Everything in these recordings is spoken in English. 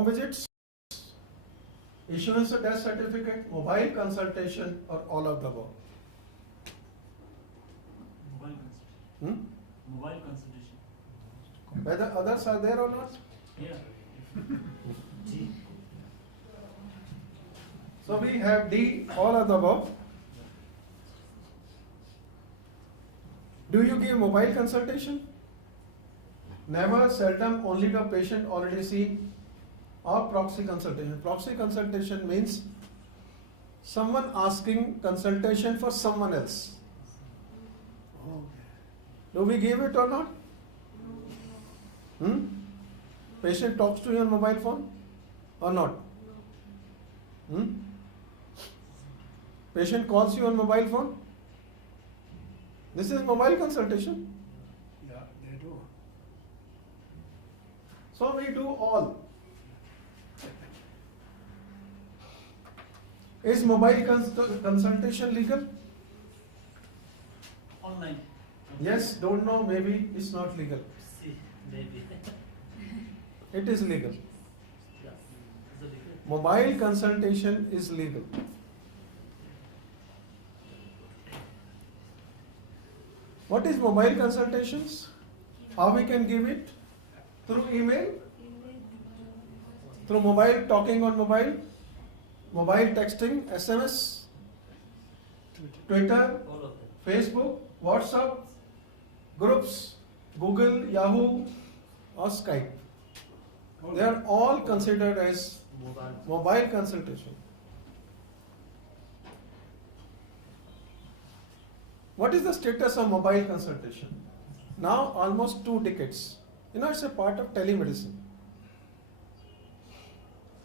visits, issuance of death certificate, mobile consultation, or all of the above? Mobile consultation. Hmm? Mobile consultation. Whether others are there or not? Yeah. G. So we have D, all of the above. Do you give mobile consultation? Never, seldom, only the patient already seen, or proxy consultation. Proxy consultation means someone asking consultation for someone else. Do we give it or not? Patient talks to you on mobile phone or not? Patient calls you on mobile phone? This is mobile consultation. Yeah, they do. So we do all. Is mobile consultation legal? Online. Yes, don't know, maybe it's not legal. See, maybe. It is legal. Yeah. Is it legal? Mobile consultation is legal. What is mobile consultations? How we can give it? Through email? Through mobile, talking on mobile? Mobile texting, SMS, Twitter, All of them. Facebook, WhatsApp, groups, Google, Yahoo, or Skype. They are all considered as Mobile. mobile consultation. What is the status of mobile consultation? Now almost 2 decades. It's a part of telemedicine.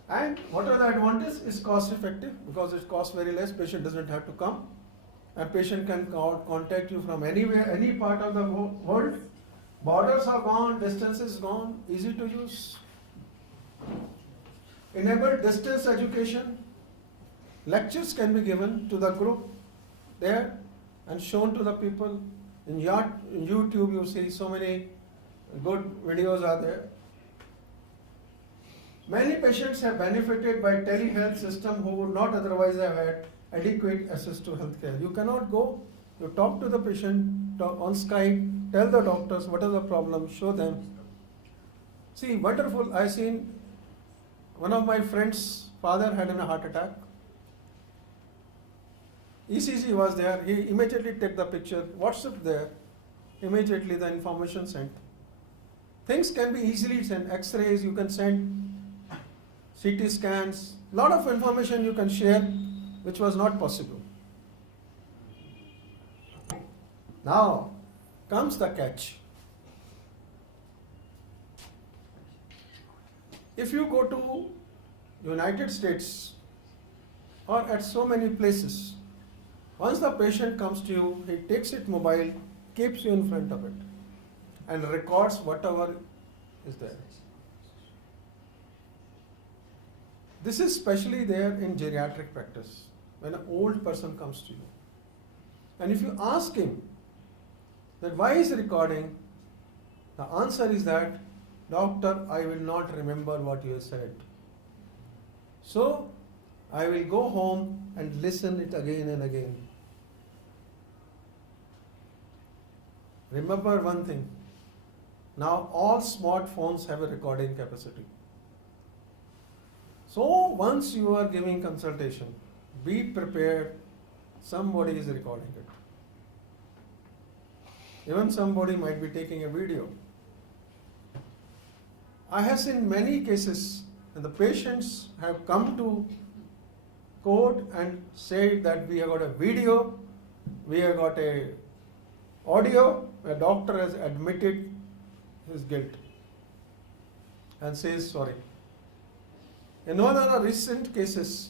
And what are the advantages? It's cost effective because it costs very less. Patient doesn't have to come. A patient can contact you from anywhere, any part of the world. Borders are gone, distance is gone, easy to use. Enable distance education. Lectures can be given to the group there and shown to the people. In YouTube you see so many good videos are there. Many patients have benefited by telehealth system who would not otherwise have had adequate access to healthcare. You cannot go, you talk to the patient on Skype, tell the doctors what is the problem, show them. See, wonderful, I seen one of my friends' father had a heart attack. ECG was there, he immediately took the picture, WhatsApp there, immediately the information sent. Things can be easily sent, X-rays you can send, CT scans, lot of information you can share which was not possible. Now comes the catch. If you go to United States or at so many places, once the patient comes to you, he takes it mobile, keeps you in front of it and records whatever is there. This is especially there in geriatric practice, when an old person comes to you. And if you ask him that why is he recording, the answer is that, doctor, I will not remember what you said. So, I will go home and listen it again and again. Remember one thing, now all smartphones have a recording capacity. So once you are giving consultation, be prepared, somebody is recording it. Even somebody might be taking a video. I have seen many cases and the patients have come to court and said that we have got a video, we have got a audio, a doctor has admitted his guilt and says sorry. In one of the recent cases,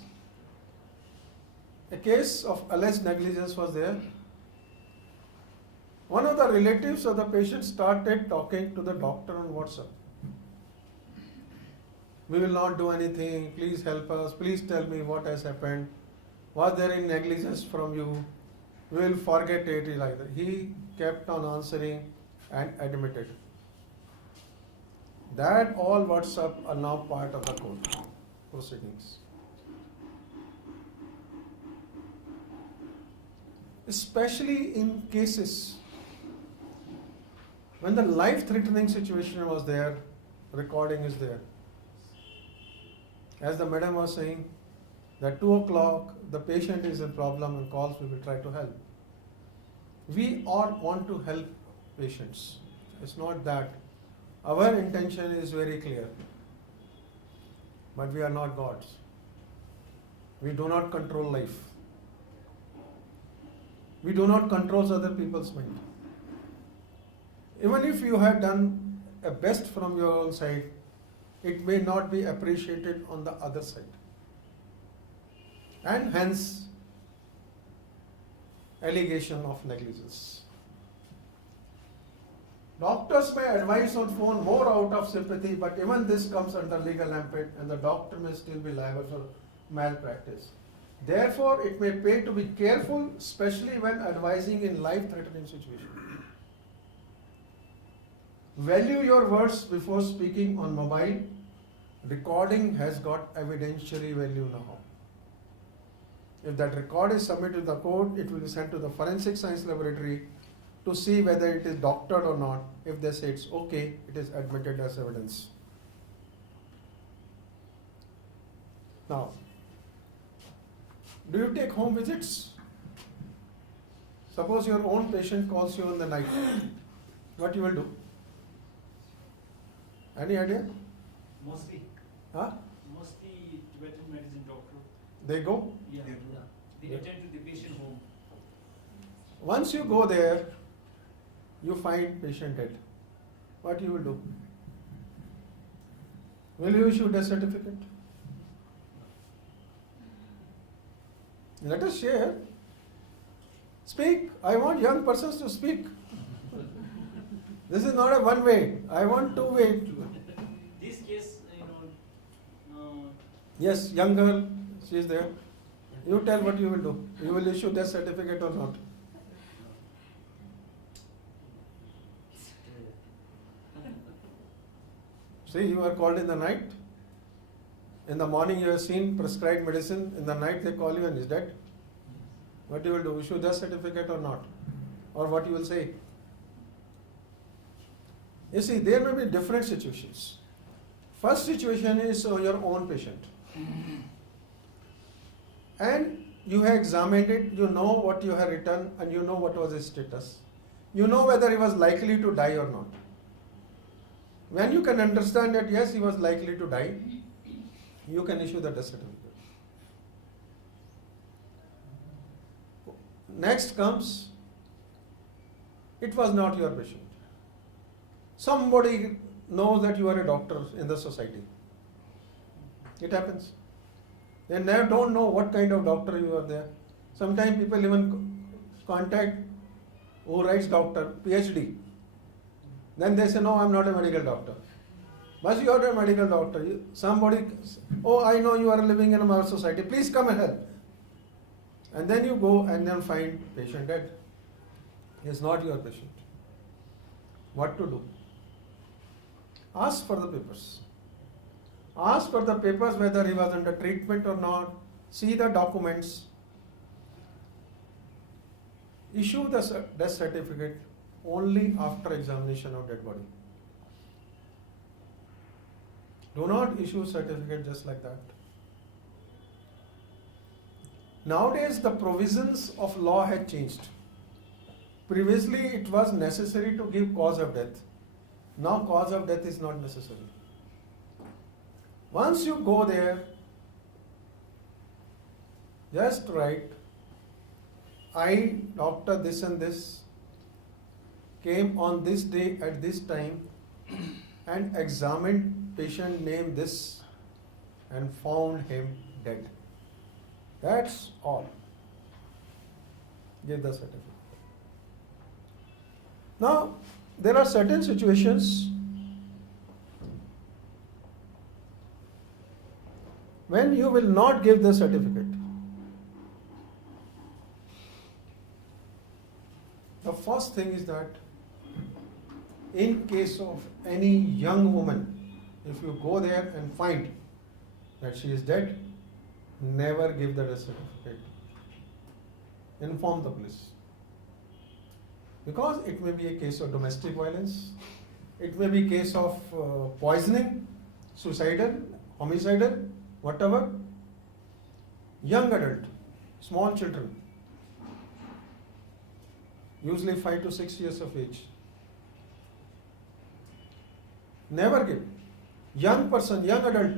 a case of alleged negligence was there. One of the relatives of the patient started talking to the doctor on WhatsApp. We will not do anything, please help us, please tell me what has happened. Was there any negligence from you? We will forget it either. He kept on answering and admitted. That all WhatsApp are now part of the court proceedings. Especially in cases when the life-threatening situation was there, recording is there. As the madam was saying, that 2 o'clock the patient is in problem and calls, we will try to help. We all want to help patients. It's not that. Our intention is very clear. But we are not gods. We do not control life. We do not control other people's mind. Even if you have done a best from your own side, it may not be appreciated on the other side. And hence, allegation of negligence. Doctors may advise on phone more out of sympathy, but even this comes under legal ambit and the doctor may still be liable for malpractice. Therefore, it may pay to be careful, especially when advising in life-threatening situations. Value your words before speaking on mobile. Recording has got evidentiary value now. If that record is submitted to the court, it will be sent to the forensic science laboratory to see whether it is doctored or not. If they say it's okay, it is admitted as evidence. Now, do you take home visits? Suppose your own patient calls you in the night. What you will do? Any idea? Mostly Tibetan medicine doctor. They go. Yeah. Yeah. They attend to the patient home. Once you go there, you find patient dead. What you will do? Will you issue death certificate? Let us share. Speak. I want young persons to speak. This is not a one way. I want two way. This case, Yes, young girl, she is there. You tell what you will do. You will issue death certificate or not? See, you are called in the night. In the morning you have seen prescribed medicine. In the night they call you and is dead. What you will do? Issue death certificate or not? Or what you will say? You see, there may be different situations. First situation is your own patient. And you have examined it, you know what you have written and you know what was his status. You know whether he was likely to die or not. When you can understand that yes, he was likely to die, you can issue the death certificate. Next comes, it was not your patient. Somebody knows that you are a doctor in the society. It happens. They never don't know what kind of doctor you are there. Sometimes people even contact who writes doctor, PhD. Then they say, no, I'm not a medical doctor. But you are a medical doctor. Somebody, oh, I know you are living in our society. Please come and help. And then you go and then find patient dead. He is not your patient. What to do? Ask for the papers. Ask for the papers whether he was under treatment or not. See the documents. Issue the death certificate only after examination of dead body. Do not issue certificate just like that. Nowadays the provisions of law had changed. Previously it was necessary to give cause of death. Now cause of death is not necessary. Once you go there, just write, I, doctor this and this, came on this day at this time and examined patient name this and found him dead. That's all. Give the certificate. Now, there are certain situations when you will not give the certificate. The first thing is that in case of any young woman if you go there and find that she is dead, never give the death certificate. Inform the police. Because it may be a case of domestic violence, it may be a case of poisoning, suicidal, homicidal, whatever. Young adult, small children, usually 5 to 6 years of age. Never give. Young person, young adult,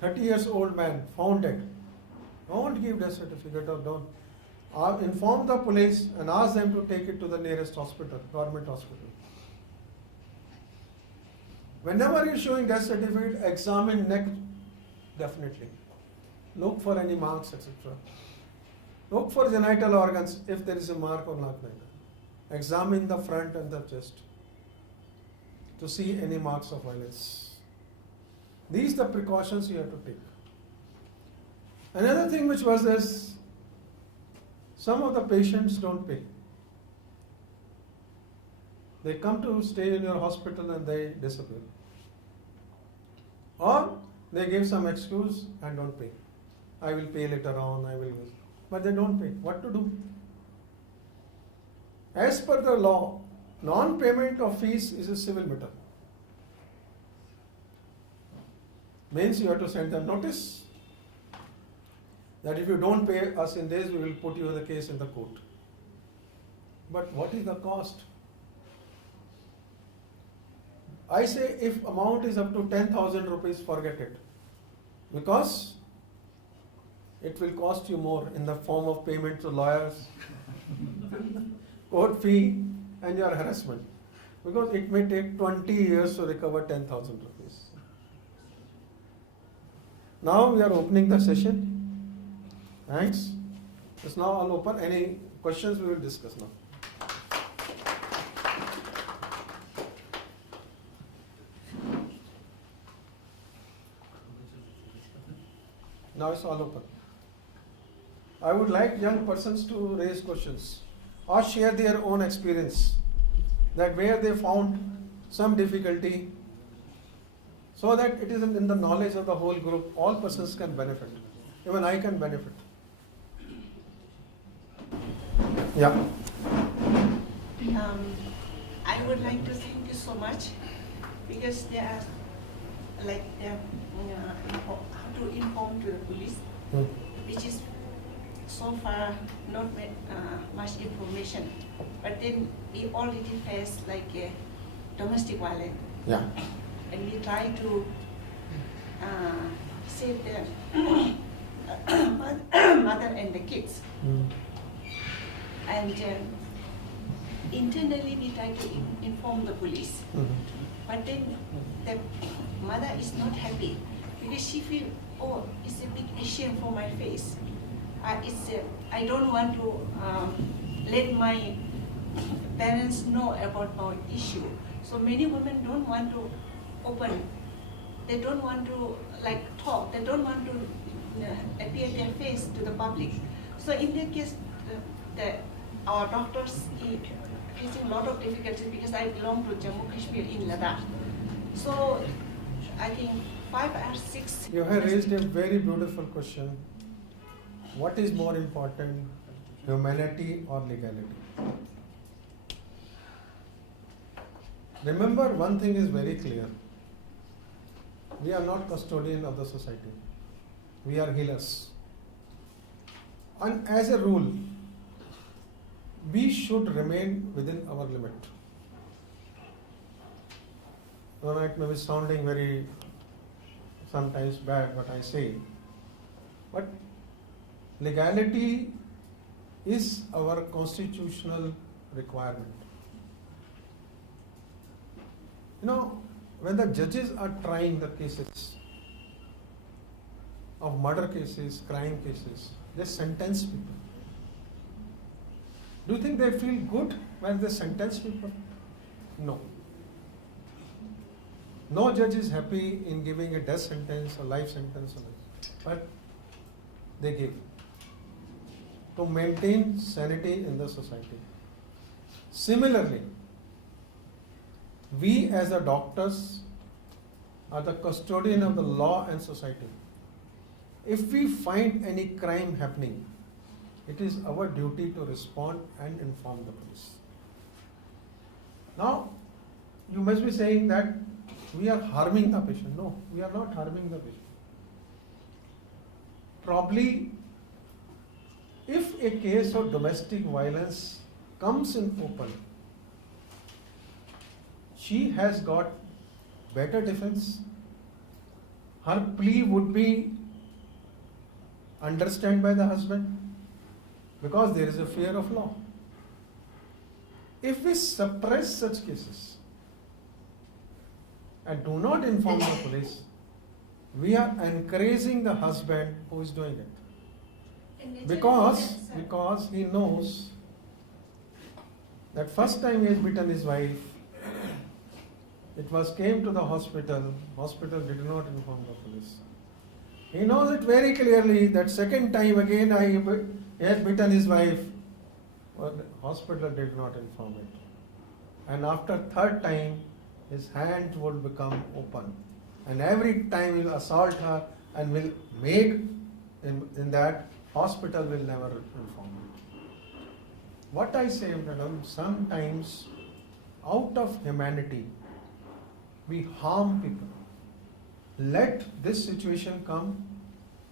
30 years old man found dead. Don't give death certificate or don't. Inform the police and ask them to take it to the nearest hospital, government hospital. Whenever you're showing death certificate, examine neck definitely. Look for any marks, etc. Look for genital organs if there is a mark or not like that. Examine the front and the chest to see any marks of violence. These are the precautions you have to take. Another thing which was this, some of the patients don't pay. They come to stay in your hospital and they disappear. Or they give some excuse and don't pay. I will pay later on, but they don't pay. What to do? As per the law, non-payment of fees is a civil matter. Means you have to send them notice that if you don't pay us in days, we will put you in the case in the court. But what is the cost? I say if amount is up to 10,000 rupees, forget it. Because it will cost you more in the form of payment to lawyers, court fee, and your harassment. Because it may take 20 years to recover 10,000 rupees. Now we are opening the session. Thanks. It's now all open. Any questions we will discuss now. Now it's all open. I would like young persons to raise questions or share their own experience, that where they found some difficulty, so that it is in the knowledge of the whole group, all persons can benefit. Even I can benefit. Yeah. I would like to thank you so much, because they are like how to inform to the police, which is so far not much information. But then we already face like domestic violence. Yeah. And we try to save the mother and the kids. And internally we try to inform the police. But then the mother is not happy, because she feels, oh, it's a big issue for my face. I don't want to let my parents know about our issue. So many women don't want to open. They don't want to talk. They don't want to appear their face to the public. So in that case, our doctors is facing a lot of difficulties, because I belong to Jammu Kashmir in Ladakh. So I think 5 or 6. You have raised a very beautiful question. What is more important, humanity or legality? Remember, one thing is very clear. We are not custodian of the society. We are healers. And as a rule, we should remain within our limit. Well, it may be sounding very sometimes bad what I say, but legality is our constitutional requirement. You know, when the judges are trying the cases of murder cases, crime cases, they sentence people. Do you think they feel good when they sentence people? No. No judge is happy in giving a death sentence or life sentence, but they give to maintain sanity in the society. Similarly, we as the doctors are the custodian of the law and society. If we find any crime happening, it is our duty to respond and inform the police. Now, you must be saying that we are harming the patient. No, we are not harming the patient. Probably, if a case of domestic violence comes in open, she has got better defense. Her plea would be understood by the husband because there is a fear of law. If we suppress such cases and do not inform the police, we are encouraging the husband who is doing it. Because he knows that first time he has beaten his wife, it came to the hospital did not inform the police. He knows it very clearly that second time again he has beaten his wife, but the hospital did not inform it. And after third time, his hand would become open. And every time he will assault her and will make in that, hospital will never inform it. What I say, madam, sometimes out of humanity, we harm people. Let this situation come,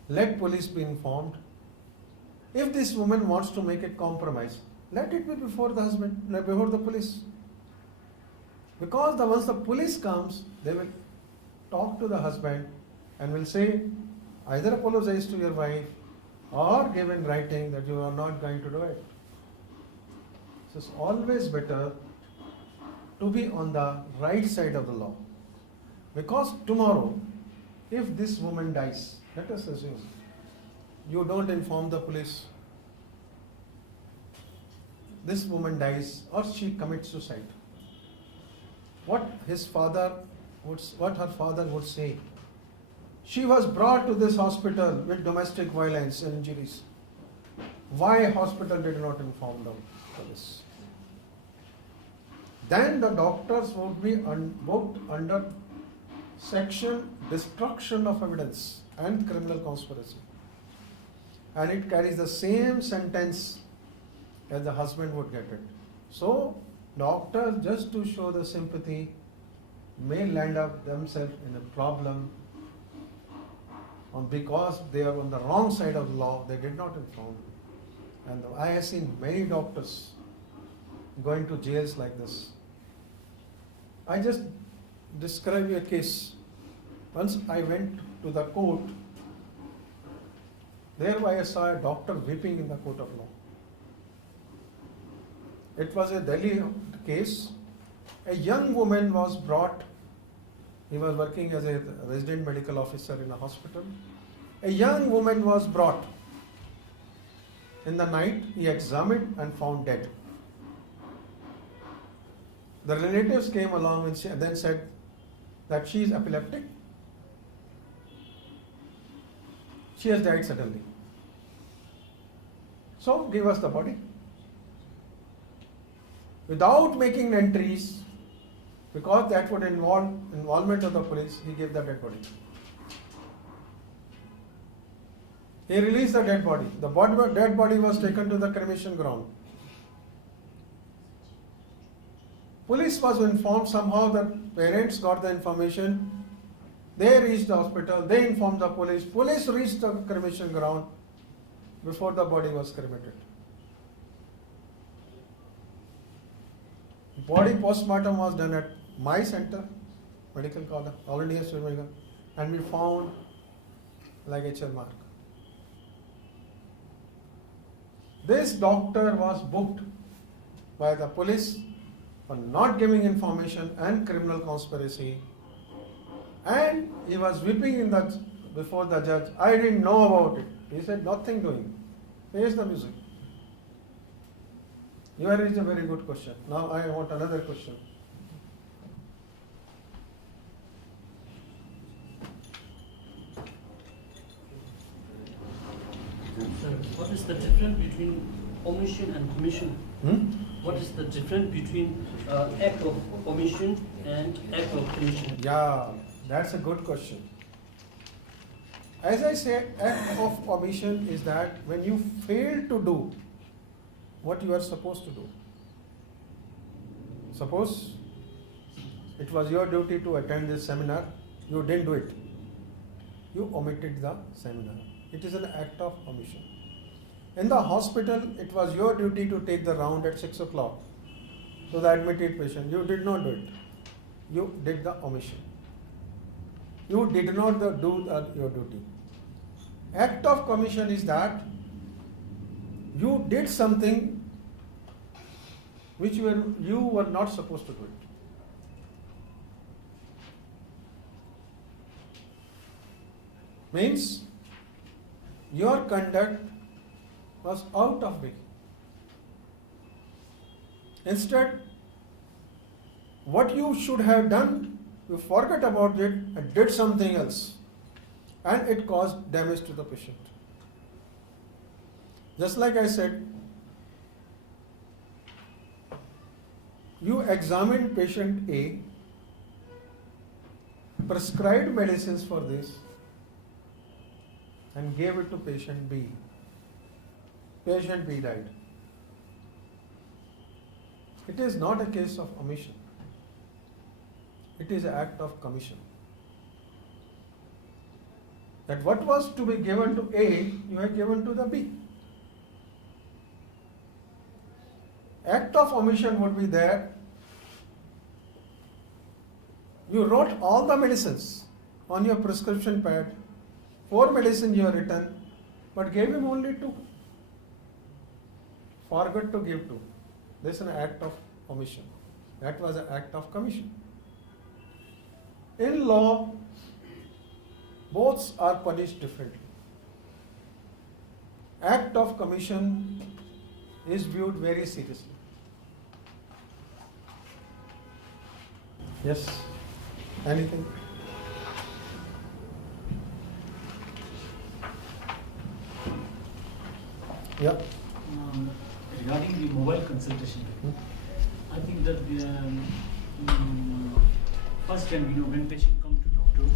let police be informed. If this woman wants to make a compromise, let it be before the husband, before the police. Because once the police comes, they will talk to the husband and will say, either apologize to your wife or give in writing that you are not going to do it. So it's always better to be on the right side of the law. Because tomorrow, if this woman dies, let us assume, you don't inform the police, this woman dies or she commits suicide. What her father would say? She was brought to this hospital with domestic violence and injuries. Why hospital did not inform the police? Then the doctors would be booked under section destruction of evidence and criminal conspiracy. And it carries the same sentence as the husband would get it. So, doctors, just to show the sympathy, may land up themselves in a problem because they are on the wrong side of the law, they did not inform. And I have seen many doctors going to jails like this. I just describe a case. Once I went to the court, there I saw a doctor weeping in the court of law. It was a Delhi case. A young woman was brought. He was working as a resident medical officer in a hospital. A young woman was brought. In the night, he examined and found dead. The relatives came along and then said that she is epileptic. She has died suddenly. So, give us the body. Without making entries, because that would involve involvement of the police, he gave the dead body. He released the dead body. The dead body was taken to the cremation ground. Police was informed somehow, that parents got the information. They reached the hospital, they informed the police. Police reached the cremation ground before the body was cremated. Body postmortem was done at my center, medical college, All India Student Medical, and we found ligature mark. This doctor was booked by the police for not giving information and criminal conspiracy, and he was weeping before the judge. I didn't know about it. He said, nothing doing. Here's the music. You have raised a very good question. Now I want another question. Sir, what is the difference between omission and commission? Hmm? What is the difference between act of omission and act of commission? Yeah, that's a good question. As I said, act of omission is that when you fail to do what you are supposed to do. Suppose it was your duty to attend this seminar, you didn't do it. You omitted the seminar. It is an act of omission. In the hospital, it was your duty to take the round at 6 o'clock to the admitted patient. You did not do it. You did the omission. You did not do your duty. Act of commission is that you did something which you were not supposed to do it. Means your conduct was out of way. Instead, what you should have done, you forgot about it and did something else, and it caused damage to the patient. Just like I said, you examined patient A, prescribed medicines for this, and gave it to patient B. Patient B died. It is not a case of omission. It is an act of commission. That what was to be given to A, you have given to the B. Act of omission would be there. You wrote all the medicines on your prescription pad. 4 medicines you have written, but gave him only 2. Forgot to give 2. This is an act of omission. That was an act of commission. In law, both are punished differently. Act of commission is viewed very seriously. Yes? Anything? Yeah. Regarding the mobile consultation, I think that first time, when patient come to doctor,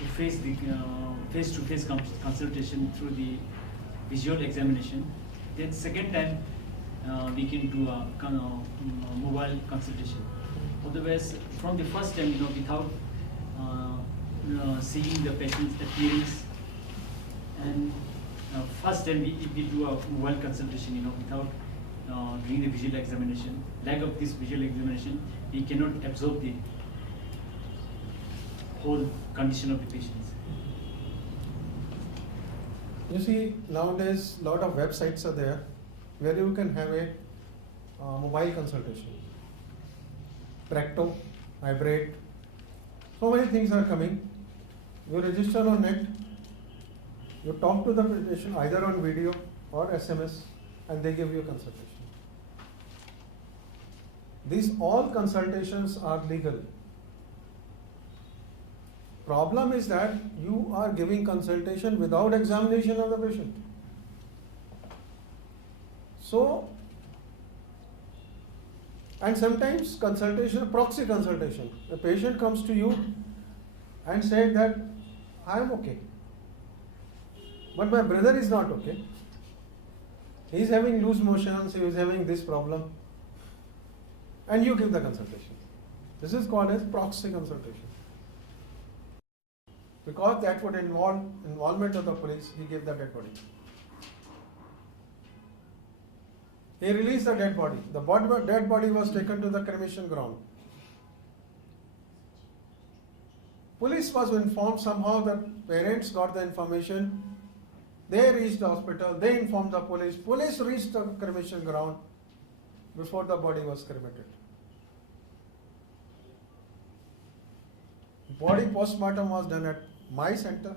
to face the face-to-face consultation through the visual examination. Then second time, we can do a mobile consultation. Otherwise, from the first time, without seeing the patient's appearance, and first time we do a mobile consultation, without doing the visual examination. Lack of this visual examination, we cannot absorb the whole condition of the patients. You see, nowadays lot of websites are there where you can have a mobile consultation. Practo, Hybrate, so many things are coming. You register on net, you talk to the patient either on video or SMS, and they give you a consultation. These all consultations are legal. Problem is that you are giving consultation without examination of the patient. So, and sometimes consultation, proxy consultation. The patient comes to you and said that I am okay, but my brother is not okay. He is having loose motions, he is having this problem, and you give the consultation. This is called as proxy consultation. Because that would involve involvement of the police, he gave the dead body. He released the dead body. The dead body was taken to the cremation ground. Police was informed somehow, that parents got the information. They reached the hospital, they informed the police. Police reached the cremation ground before the body was cremated. Body postmortem was done at my center,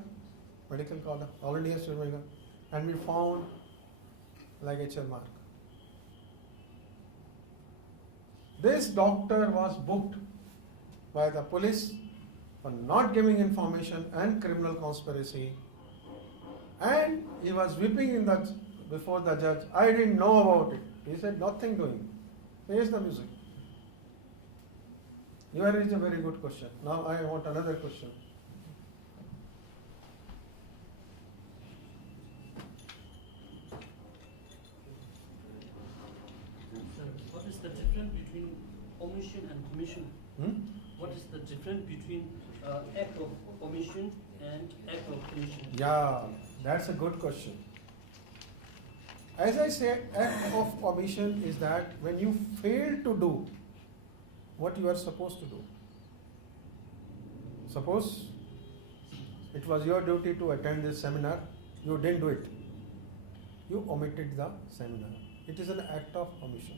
medical college, All India State Medical, and we found like HL mark. This doctor was booked by the police for not giving information and criminal conspiracy, and he was weeping in the before the judge, I didn't know about it. He said, nothing doing. Here's the music. Here is a very good question. Now I want another question. What is the difference between omission and commission? What is the difference between act of omission and act of commission? Yeah, that's a good question. As I say, act of omission is that when you fail to do what you are supposed to do. Suppose it was your duty to attend this seminar, you didn't do it. You omitted the seminar. It is an act of omission.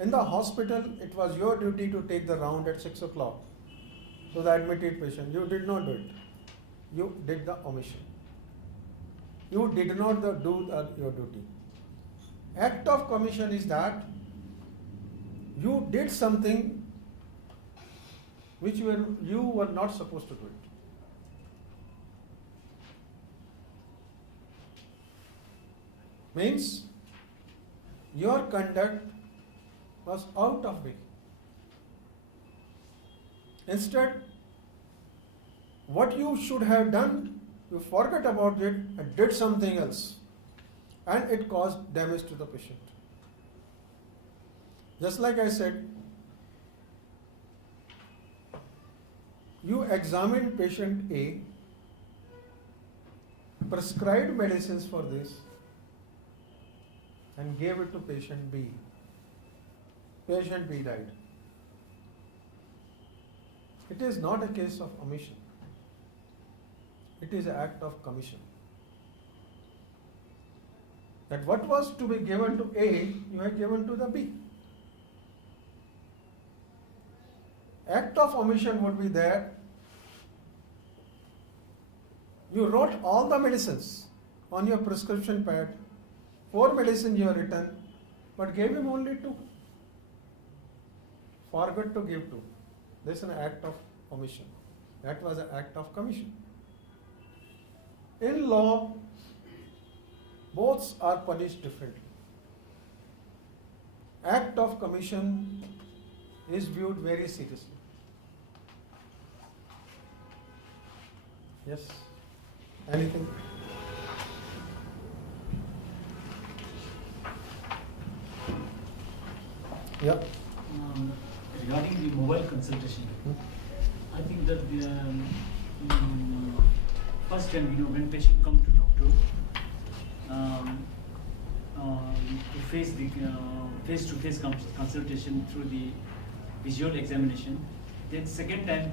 In the hospital, it was your duty to take the round at 6 o'clock to the admitted patient. You did not do it. You did the omission. You did not do your duty. Act of commission is that you did something which you were not supposed to do it. Means your conduct was out of way. Instead, what you should have done, you forgot about it and did something else, and it caused damage to the patient. Just like I said, you examined patient A, prescribed medicines for this, and gave it to patient B. Patient B died. It is not a case of omission. It is an act of commission. That what was to be given to A, you have given to the B. Act of omission would be that you wrote all the medicines on your prescription pad, 4 medicines you have written, but gave him only 2. Forgot to give 2. This is an act of omission. That was an act of commission. In law, both are punished differently. Act of commission is viewed very seriously. Yes? Anything? Yeah. Regarding the mobile consultation, I think that the first time, when patient come to doctor, to face the face-to-face consultation through the visual examination. Then second time,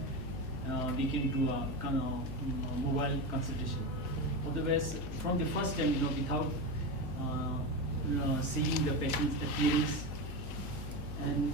we can do a mobile consultation. Otherwise, from the first time, without seeing the patient's appearance and